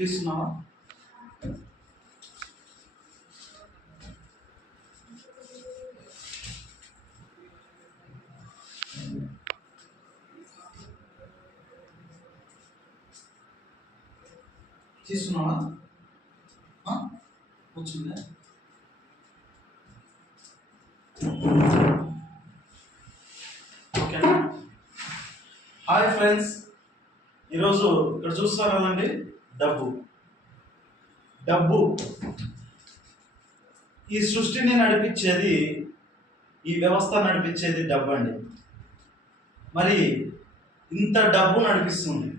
తీస్తున్నావా? తీస్తున్నావా? వచ్చిందా? ఓకేనా? Hi friends, ఈరోజు ఇక్కడ చూస్తున్నారు కదండి, డబ్బు డబ్బు ఈ సృష్టిని నడిపించేది, ఈ వ్యవస్థ నడిపించేది డబ్బు అండి. మరి ఇంత డబ్బు నడిపిస్తుంది.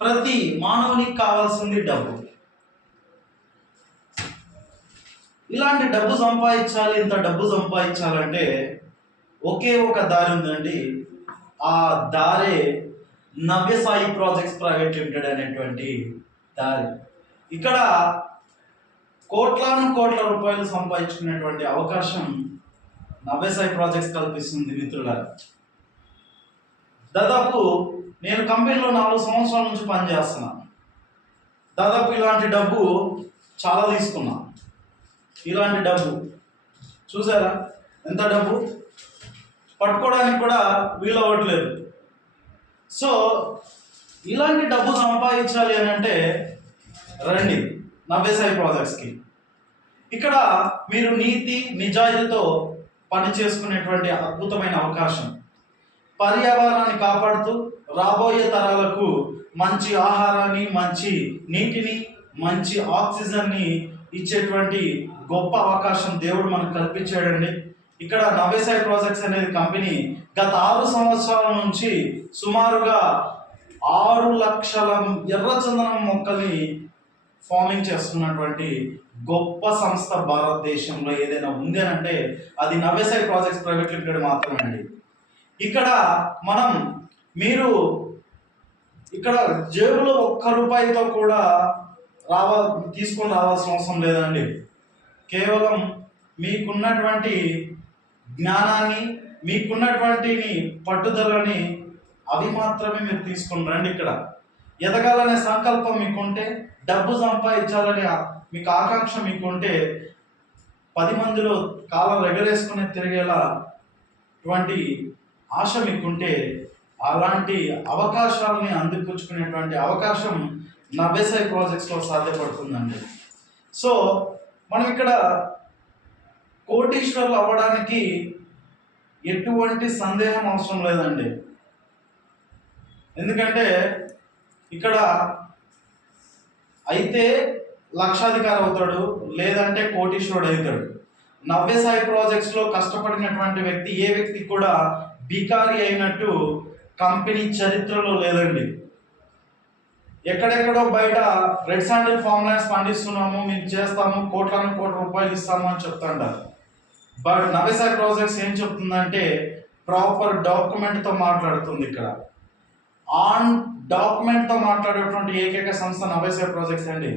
ప్రతి మానవునికి కావాల్సింది డబ్బు. ఇలాంటి డబ్బు సంపాదించాలి, ఇంత డబ్బు సంపాదించాలంటే ఒకే ఒక దారి ఉందండి. ఆ దారే నవ్యసాయి ప్రాజెక్ట్స్ ప్రైవేట్ లిమిటెడ్ అనేటువంటి దారి. ఇక్కడ కోట్లాను కోట్ల రూపాయలు సంపాదించుకునేటువంటి అవకాశం నవ్యసాయి ప్రాజెక్ట్స్ కల్పిస్తుంది మిత్రులారా. దాదాపు నేను కంపెనీలో 4 సంవత్సరాల నుంచి పనిచేస్తున్నాను. దాదాపు ఇలాంటి డబ్బు చాలా తీసుకున్నా. ఇలాంటి డబ్బు చూసారా, ఎంత డబ్బు పట్టుకోవడానికి కూడా వీలవ్వట్లేదు. సో ఇలాంటి డబ్బు సంపాదించాలి అని అంటే రండి నవ్యసాయి ప్రాజెక్ట్స్కి. ఇక్కడ మీరు నీతి నిజాయితీతో పని చేసుకునేటువంటి అద్భుతమైన అవకాశం. పర్యావరణాన్ని కాపాడుతూ రాబోయే తరాలకు మంచి ఆహారాన్ని, మంచి నీటిని, మంచి ఆక్సిజన్ని ఇచ్చేటువంటి గొప్ప అవకాశం దేవుడు మనకు కల్పించాడండి. ఇక్కడ నవ్యసాయి ప్రాజెక్ట్స్ అనేది కంపెనీ గత 6 సంవత్సరాల నుంచి సుమారుగా 6 లక్షల ఎర్రచందనం మొక్కల్ని ఫార్మింగ్ చేస్తున్నటువంటి గొప్ప సంస్థ భారతదేశంలో ఏదైనా ఉంది అని అంటే అది నవ్యసాయి ప్రాజెక్ట్స్ ప్రైవేట్ లిమిటెడ్ మాత్రమే అండి. ఇక్కడ మీరు ఇక్కడ జేబులో 1 రూపాయితో కూడా తీసుకొని రావాల్సిన అవసరం లేదండి. కేవలం మీకున్నటువంటి జ్ఞానాన్ని, మీకున్నటువంటి పట్టుదలని అవి మాత్రమే మీరు తీసుకొని రండి. ఇక్కడ ఎదగాలనే సంకల్పం మీకుంటే, డబ్బు సంపాదించాలనే మీకు ఆకాంక్ష మీకుంటే, 10 మందిలో కాలం ఎగరేసుకుని తిరిగేలా ఇటువంటి ఆశ మీకుంటే, అలాంటి అవకాశాలని అందిపుచ్చుకునేటువంటి అవకాశం నవ్యసాయి ప్రాజెక్ట్స్లో సాధ్యపడుతుందండి. సో మనం ఇక్కడ కోటీశ్వర్లు అవ్వడానికి ఎటువంటి సందేహం అవసరం లేదండి. ఎందుకంటే ఇక్కడ అయితే లక్షాధికారి అవుతాడు, లేదంటే కోటీశ్వరుడు అవుతాడు. నవ్యసాయి ప్రాజెక్ట్స్లో కష్టపడినటువంటి వ్యక్తి ఏ వ్యక్తి కూడా బికారి అయినట్టు కంపెనీ చరిత్రలో లేదండి. ఎక్కడెక్కడో బయట రెడ్ శాండిల్ ఫామ్ ల్యాండ్స్ పండిస్తున్నాము, మీకు చేస్తాము, కోట్ల రూపాయలు ఇస్తాము అని చెప్తుంటారు. బట్ నవ్యసాయి ప్రాజెక్ట్స్ ఏం చెప్తుందంటే ప్రాపర్ డాక్యుమెంట్తో మాట్లాడుతుంది. ఇక్కడ ఆన్ డాక్యుమెంట్తో మాట్లాడేటువంటి ఏకైక సంస్థ నవ్యసాయి ప్రాజెక్ట్స్ అండి.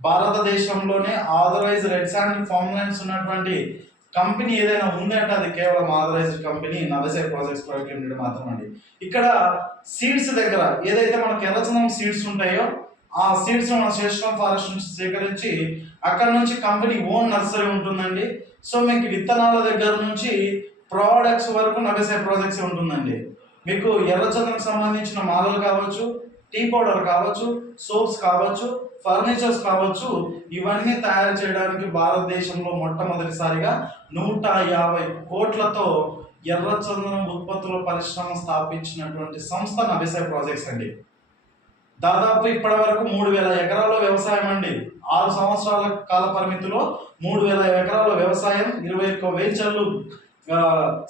భారతదేశంలోనే authorised red sandal farm lands ఉన్నటువంటి కంపెనీ ఏదైనా ఉందంటే అది కేవలం authorised company Navyasai projects private limited మాత్రమండి. ఇక్కడ సీడ్స్ దగ్గర ఏదైతే మనకు ఎర్రచందనం సీడ్స్ ఉంటాయో ఆ సీడ్స్ మన శేషం ఫారెస్ట్ నుంచి సేకరించి అక్కడ నుంచి కంపెనీ ఓన్ నర్సరీ ఉంటుందండి. సో మీకు విత్తనాల దగ్గర నుంచి ప్రోడక్ట్స్ వరకు నవ్యసాయి ప్రాజెక్ట్స్ ఉంటుందండి. మీకు ఎర్రచందనకు సంబంధించిన మాలలు కావచ్చు, టీ పౌడర్ కావచ్చు, సోప్స్ కావచ్చు, ఫర్నిచర్స్ కావచ్చు, ఇవన్నీ తయారు చేయడానికి భారతదేశంలో మొట్టమొదటిసారిగా 150 కోట్లతో ఎర్రచందనం ఉత్పత్తుల పరిశ్రమ స్థాపించినటువంటి సంస్థ నవ్యసాయి ప్రాజెక్ట్స్ అండి. దాదాపు ఇప్పటి వరకు 3000 ఎకరాల వ్యవసాయం అండి. 6 సంవత్సరాల కాల పరిమితిలో 3000 ఎకరాల వ్యవసాయం, 21 వెంచర్లు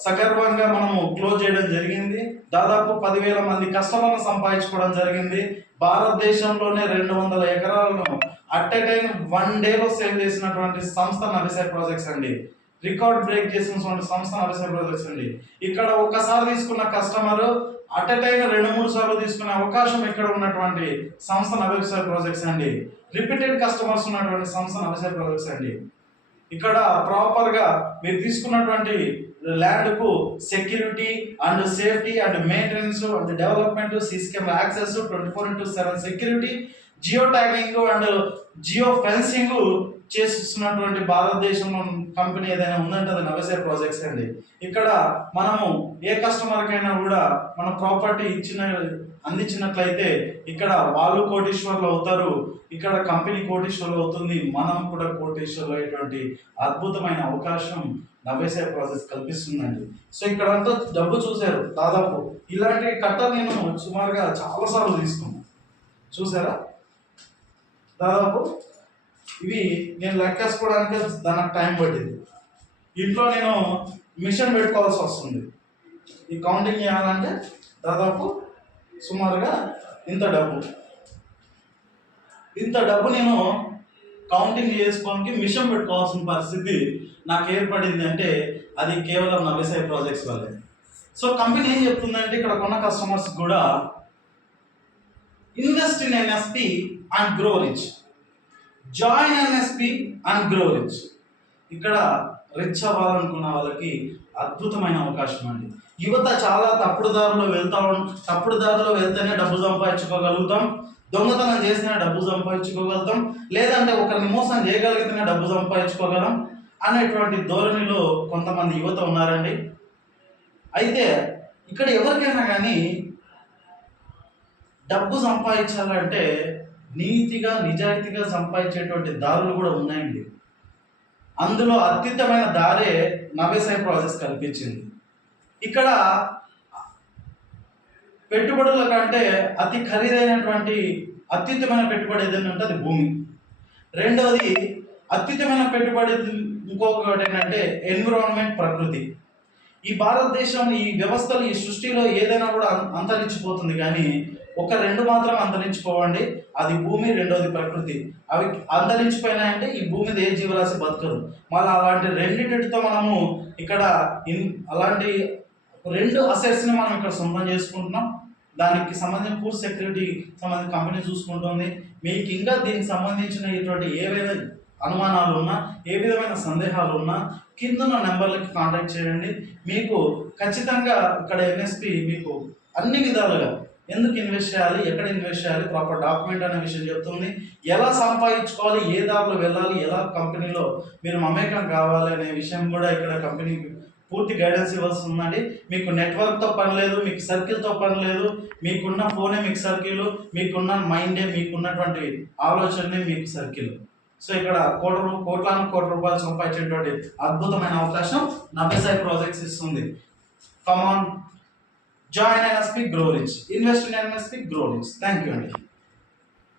సగర్వంగా మనము క్లోజ్ చేయడం జరిగింది. దాదాపు 10,000 మంది కస్టమర్లను సంపాదించుకోవడం జరిగింది. భారతదేశంలోనే 200 ఎకరాలను అట్ ఎ టైం 1 డేలో సేల్ చేసినటువంటి సంస్థ నవ్యసాయి ప్రాజెక్ట్స్ అండి. రికార్డ్ బ్రేక్ చేసినటువంటి సంస్థ నవ్యసాయి ప్రాజెక్ట్స్ అండి. ఇక్కడ ఒక్కసారి తీసుకున్న కస్టమర్ అట్ ఎ టైం 2-3 సార్లు తీసుకునే అవకాశం ఇక్కడ ఉన్నటువంటి సంస్థ నవ్యసాయి ప్రాజెక్ట్స్ అండి. రిపీటెడ్ కస్టమర్స్ ఉన్నటువంటి సంస్థ నవ్యసాయి ప్రాజెక్ట్స్ అండి. ఇక్కడ ప్రాపర్గా మీరు తీసుకున్నటువంటి ల్యాండ్కు security and safety and maintenance and development, CC camera access, 24/7 security, geo tagging and geo fencing చేస్తున్నటువంటి భారతదేశంలో కంపెనీ ఏదైనా ఉందంటే అది నవసర్ ప్రాజెక్ట్స్ అండి. ఇక్కడ మనము ఏ కస్టమర్కైనా కూడా మన ప్రాపర్టీ అందించినట్లయితే ఇక్కడ వాళ్ళు కోటీశ్వర్లు అవుతారు, ఇక్కడ కంపెనీ కోటీశ్వర్లు అవుతుంది, మనం కూడా కోటీశ్వర్లు అయ్యేటువంటి అద్భుతమైన అవకాశం నవేసర్ ప్రాజెక్ట్స్ కల్పిస్తుందండి. సో ఇక్కడ అంతా డబ్బు చూశారు, దాదాపు ఇలాంటి కట్టలు నేను సుమారుగా చాలాసార్లు తీసుకున్నాను. చూసారా, దాదాపు ఇవి నేను లెక్కేసుకోవడానికి దానికి టైం పట్టింది. ఇంట్లో నేను మిషన్ పెట్టుకోవాల్సి వస్తుంది. ఈ కౌంటింగ్ చేయాలంటే దాదాపు సుమారుగా ఇంత డబ్బు నేను కౌంటింగ్ చేసుకోవడానికి మిషన్ పెట్టుకోవాల్సిన పరిస్థితి నాకు ఏర్పడింది అంటే అది కేవలం నవేసర్ ప్రాజెక్ట్స్ వల్లే. సో కంపెనీ ఏం చెప్తుందంటే ఇక్కడ కొన్న కస్టమర్స్ కూడా invest in NSP and grow rich, join NSP and grow rich. ఇక్కడ రిచ్ అవ్వాలనుకున్న వాళ్ళకి అద్భుతమైన అవకాశం అండి. యువత చాలా తప్పుడు దారిలో వెళ్తేనే డబ్బు సంపాదించుకోగలుగుతాం, దొంగతనం చేస్తేనే డబ్బు సంపాదించుకోగలుగుతాం, లేదంటే ఒకరిని మోసం చేయగలిగితేనే డబ్బు సంపాదించుకోగలం అనేటువంటి ధోరణిలో కొంతమంది యువత ఉన్నారండి. అయితే ఇక్కడ ఎవరికైనా కానీ డబ్బు సంపాదించాలంటే నీతిగా నిజాయితీగా సంపాదించేటువంటి దారులు కూడా ఉన్నాయండి. అందులో అత్యుత్తమైన దారే నవేసర్ ప్రాజెక్ట్స్ కల్పించింది. ఇక్కడ పెట్టుబడుల కంటే అతి ఖరీదైనటువంటి అత్యుత్తమైన పెట్టుబడి ఏదైనా ఉంటే అది భూమి. రెండవది అత్యుత్తమైన పెట్టుబడి ఇంకొకటి ఏంటంటే ఎన్విరాన్మెంట్, ప్రకృతి. ఈ భారతదేశం, ఈ వ్యవస్థలు, ఈ సృష్టిలో ఏదైనా కూడా అంతరించిపోతుంది, కానీ ఒక రెండు మాత్రం అంతరించిపోవండి. అది భూమి, రెండవది ప్రకృతి. అవి అంతరించిపోయినాయంటే ఈ భూమి మీద ఏ జీవరాశి బతకదు. మళ్ళీ అలాంటి రెండింటితో మనము ఇక్కడ అలాంటి రెండు అసెట్స్ని మనం ఇక్కడ సొంతం చేసుకుంటున్నాం. దానికి సంబంధించిన పూర్తి సెక్యూరిటీ సంబంధించిన కంపెనీ చూసుకుంటుంది. మీకు ఇంకా దీనికి సంబంధించిన ఇటువంటి ఏవైనా అనుమానాలు ఉన్నా, ఏ విధమైన సందేహాలు ఉన్నా కిందన్న నెంబర్లకి కాంటాక్ట్ చేయండి. మీకు ఖచ్చితంగా ఇక్కడ ఎన్ఎస్పి మీకు అన్ని విధాలుగా ఎందుకు ఇన్వెస్ట్ చేయాలి, ఎక్కడ ఇన్వెస్ట్ చేయాలి, ప్రాపర్ డాక్యుమెంట్ అనే విషయం చెప్తుంది. ఎలా సంపాదించుకోవాలి, ఏ దారిలో వెళ్ళాలి, ఎలా కంపెనీలో మీరు మమేకం కావాలి అనే విషయం కూడా ఇక్కడ కంపెనీ పూర్తి గైడెన్స్ ఇవ్వాల్సి ఉందండి. మీకు నెట్వర్క్తో పని లేదు, మీకు సర్కిల్తో పని లేదు, మీకున్న ఫోనే మీకు సర్కిల్, మీకున్న మైండే, మీకున్నటువంటి ఆలోచనే మీకు సర్కిల్. సో ఇక్కడ కోట్ల రూపాయలు సంపాదించేటువంటి అద్భుతమైన అవకాశం నవేసర్ ప్రాజెక్ట్స్ ఇస్తుంది. కమాన్, join NSP, grow rich. Invest in NSP, grow rich. Thank you, Andy.